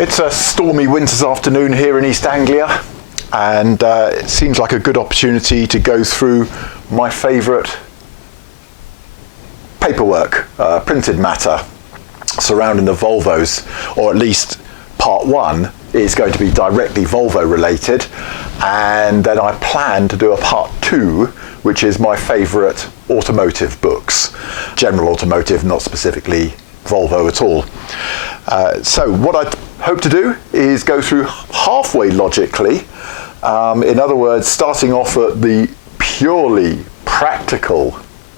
It's a stormy winter's afternoon here in East Anglia, and it seems like a good opportunity to go through my favourite paperwork, printed matter surrounding the Volvos, or at least part one is going to be directly Volvo related, and then I plan to do a part two, which is my favourite automotive books, general automotive, not specifically Volvo at all. So what I hope to do is go through halfway logically, in other words, starting off at the purely practical